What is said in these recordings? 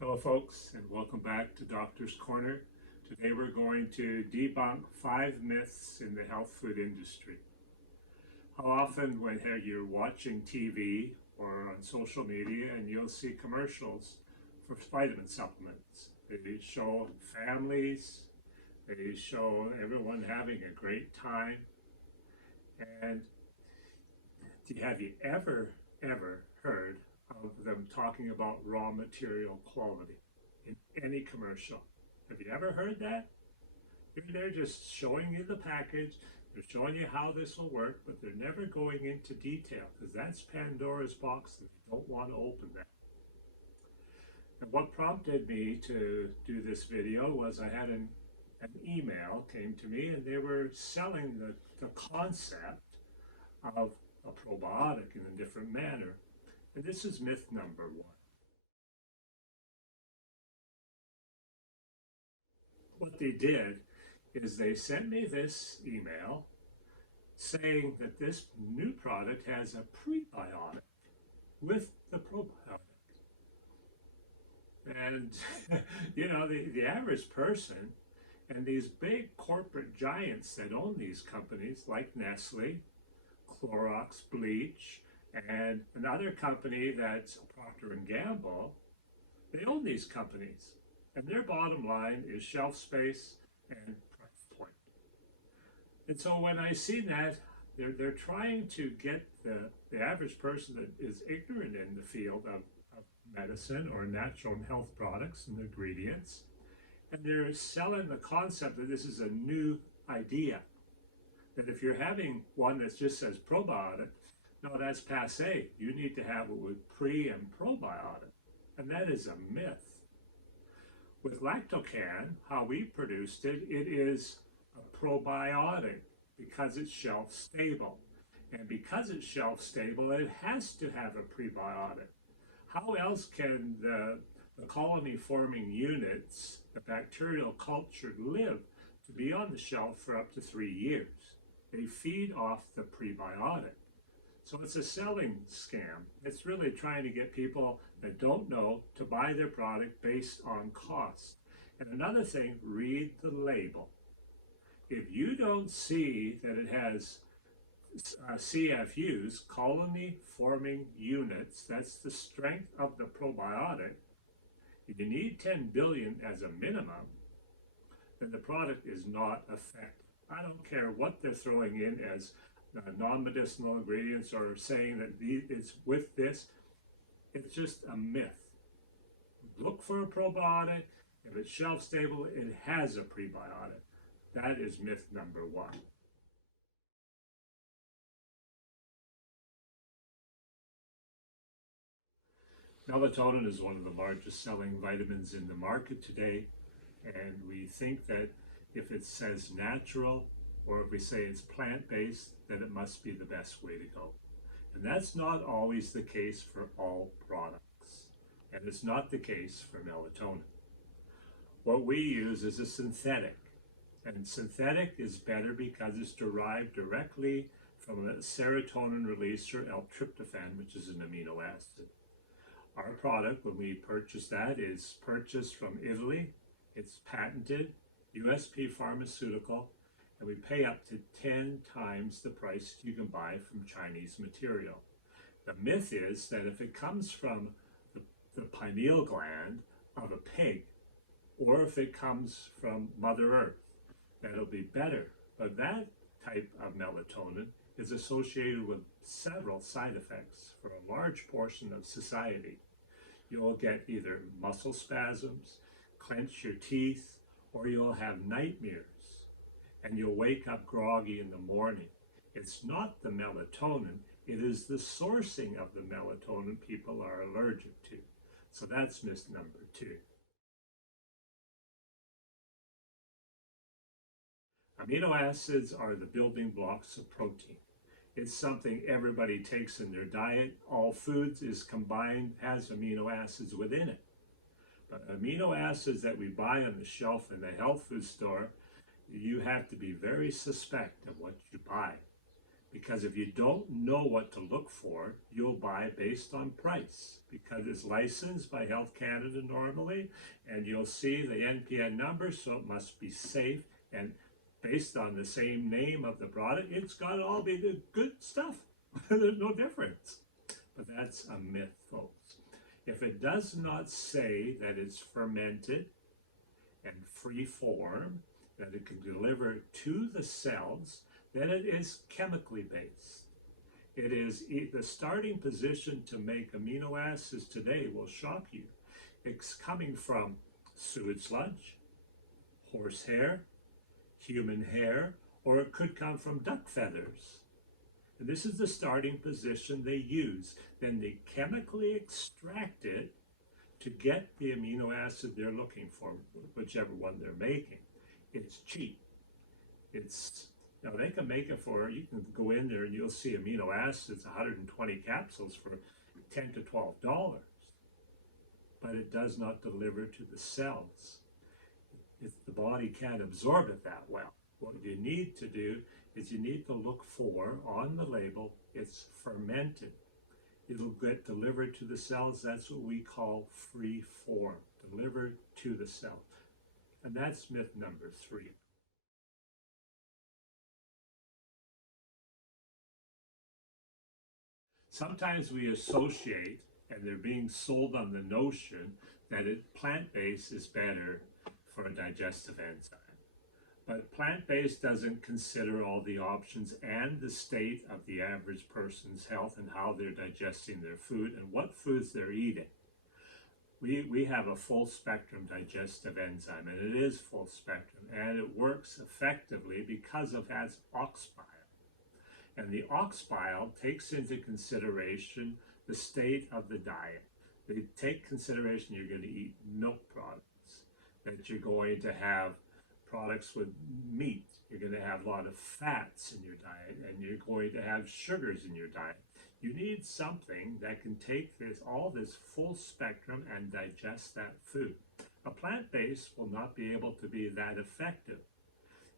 Hello folks, and welcome back to Doctor's Corner. Today we're going to debunk 5 myths in the health food industry. How often when you're watching TV or on social media and you'll see commercials for vitamin supplements. They show families, they show everyone having a great time. And have you ever heard of them talking about raw material quality in any commercial? Have you ever heard that? They're just showing you the package, they're showing you how this will work, but they're never going into detail because that's Pandora's box and they don't want to open that. And what prompted me to do this video was I had an email came to me and they were selling the concept of a probiotic in a different manner. And this is myth number 1. What they did is they sent me this email saying that this new product has a prebiotic with the probiotic. And, you know, the average person and these big corporate giants that own these companies like Nestle, Clorox, Bleach, and another company that's Procter & Gamble, they own these companies. And their bottom line is shelf space and price point. And so when I see that, they're trying to get the average person that is ignorant in the field of medicine or natural health products and ingredients, and they're selling the concept that this is a new idea. That if you're having one that just says probiotic, no, that's passé. You need to have it with pre and probiotic. And that is a myth. With Lactocan, how we produced it, it is a probiotic because it's shelf stable. And because it's shelf stable, it has to have a prebiotic. How else can the colony forming units, the bacterial culture, live to be on the shelf for up to 3 years? They feed off the prebiotic. So it's a selling scam. It's really trying to get people that don't know to buy their product based on cost. And another thing, read the label. If you don't see that it has CFUs, colony forming units, that's the strength of the probiotic, if you need 10 billion as a minimum, then the product is not effective. I don't care what they're throwing in as non-medicinal ingredients or saying that it's with this. It's just a myth. Look for a probiotic. If it's shelf stable, it has a prebiotic. That is myth number 1. Melatonin is one of the largest selling vitamins in the market today, and we think that if it says natural or if we say it's plant-based, then it must be the best way to go. And that's not always the case for all products, and it's not the case for melatonin. What we use is a synthetic, and synthetic is better because it's derived directly from a serotonin releaser, L-tryptophan, which is an amino acid. Our product, when we purchase that, is purchased from Italy. It's patented, USP pharmaceutical, and we pay up to 10 times the price you can buy from Chinese material. The myth is that if it comes from the pineal gland of a pig, or if it comes from Mother Earth, that'll be better. But that type of melatonin is associated with several side effects for a large portion of society. You'll get either muscle spasms, clench your teeth, or you'll have nightmares, and you'll wake up groggy in the morning. It's not the melatonin, it is the sourcing of the melatonin people are allergic to. So that's myth number 2. Amino acids are the building blocks of protein. It's something everybody takes in their diet. All foods is combined, has amino acids within it. But amino acids that we buy on the shelf in the health food store, you have to be very suspect of what you buy. Because if you don't know what to look for, you'll buy based on price, because it's licensed by Health Canada normally, and you'll see the NPN number, so it must be safe, and based on the same name of the product, it's got to all be the good stuff. There's no difference. But that's a myth, folks. If it does not say that it's fermented and free form, that it can deliver to the cells, then it is chemically based. It is the starting position to make amino acids today will shock you. It's coming from sewage sludge, horse hair, human hair, or it could come from duck feathers. And this is the starting position they use. Then they chemically extract it to get the amino acid they're looking for, whichever one they're making. It's cheap. Now they can make it for, you can go in there and you'll see amino acids, 120 capsules for $10 to $12. But it does not deliver to the cells. The body can't absorb it that well. What you need to do is you need to look for, on the label, it's fermented. It'll get delivered to the cells. That's what we call free form, delivered to the cell. And that's myth number 3. Sometimes we associate, and they're being sold on the notion that plant-based is better for a digestive enzyme. But plant-based doesn't consider all the options and the state of the average person's health and how they're digesting their food and what foods they're eating. We have a full spectrum digestive enzyme, and it is full spectrum, and it works effectively because it has ox bile. And the ox bile takes into consideration the state of the diet. They take consideration you're going to eat milk products, that you're going to have products with meat, you're going to have a lot of fats in your diet, and you're going to have sugars in your diet. You need something that can take all this full spectrum and digest that food. A plant-based will not be able to be that effective.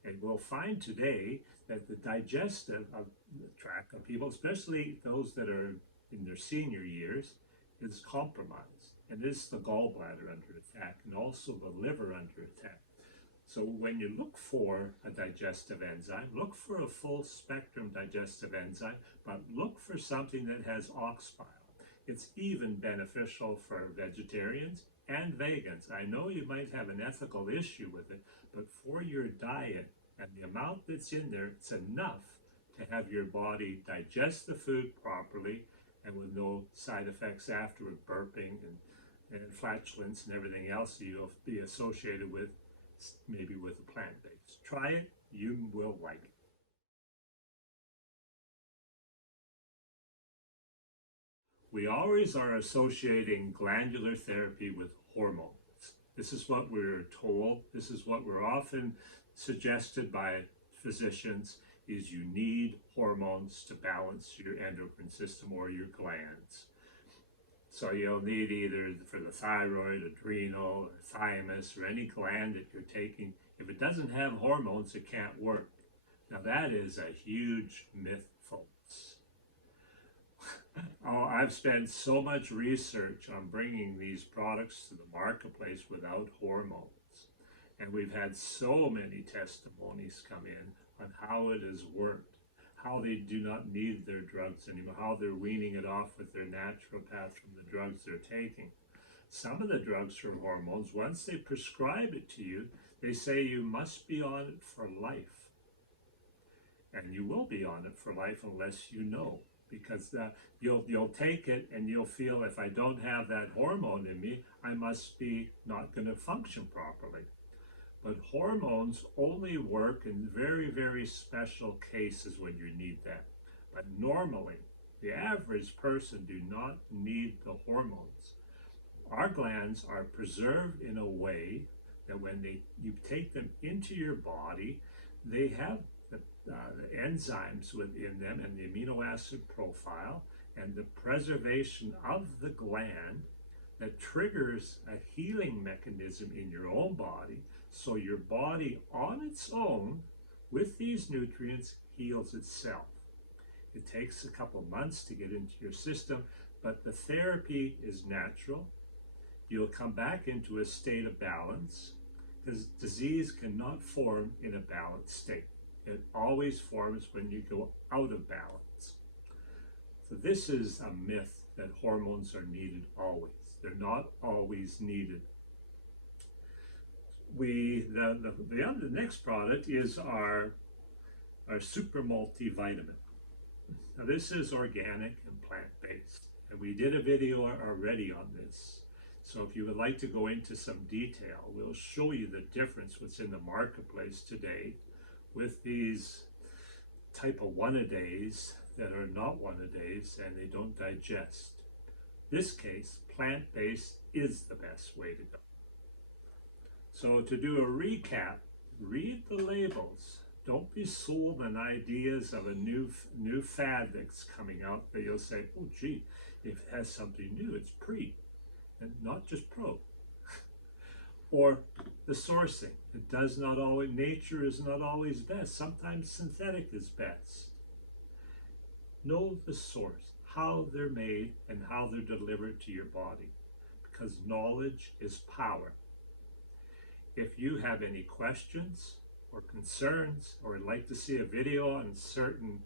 And we'll find today that the digestive tract of people, especially those that are in their senior years, is compromised. And this is the gallbladder under attack, and also the liver under attack. So when you look for a digestive enzyme, look for a full spectrum digestive enzyme, but look for something that has ox bile. It's even beneficial for vegetarians and vegans. I know you might have an ethical issue with it, but for your diet and the amount that's in there, it's enough to have your body digest the food properly and with no side effects afterward, burping and flatulence and everything else you'll be associated with, maybe with a plant-based. Try it, you will like it. We always are associating glandular therapy with hormones. This is what we're told. This is what we're often suggested by physicians, is you need hormones to balance your endocrine system or your glands. So you'll need either for the thyroid, adrenal, or thymus, or any gland that you're taking. If it doesn't have hormones, it can't work. Now that is a huge myth, folks. Oh, I've spent so much research on bringing these products to the marketplace without hormones. And we've had so many testimonies come in on how it has worked, how they do not need their drugs anymore, how they're weaning it off with their naturopath from the drugs they're taking. Some of the drugs for hormones, once they prescribe it to you, they say you must be on it for life. And you will be on it for life unless you know, because you'll take it and you'll feel, if I don't have that hormone in me, I must be not going to function properly. But hormones only work in very, very special cases when you need that. But normally, the average person do not need the hormones. Our glands are preserved in a way that when you take them into your body, they have the enzymes within them and the amino acid profile and the preservation of the gland that triggers a healing mechanism in your own body. So your body on its own, with these nutrients, heals itself. It takes a couple months to get into your system, but the therapy is natural. You'll come back into a state of balance, because disease cannot form in a balanced state. It always forms when you go out of balance. So this is a myth that hormones are needed always. They're not always needed. The next product is our super multivitamin. Now this is organic and plant-based, and we did a video already on this. So if you would like to go into some detail, we'll show you the difference what's in the marketplace today with these type of one-a-days that are not one-a-days and they don't digest. This case, plant-based is the best way to go. So to do a recap, read the labels. Don't be sold on ideas of a new fad that's coming out that you'll say, oh gee, if it has something new, it's pre, and not just pro. Or the sourcing. It does not always, nature is not always best. Sometimes synthetic is best. Know the source, how they're made and how they're delivered to your body, because knowledge is power. If you have any questions or concerns, or would like to see a video on certain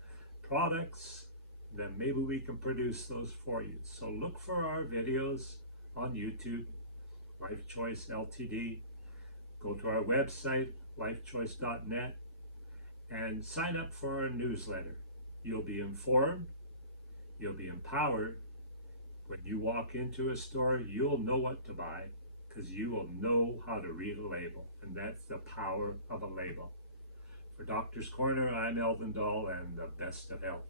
products, then maybe we can produce those for you. So look for our videos on YouTube, Life Choice Ltd. Go to our website, lifechoice.net, and sign up for our newsletter. You'll be informed, you'll be empowered. When you walk into a store, you'll know what to buy, because you will know how to read a label, and that's the power of a label. For Doctor's Corner, I'm Eldon Dahl, and the best of health.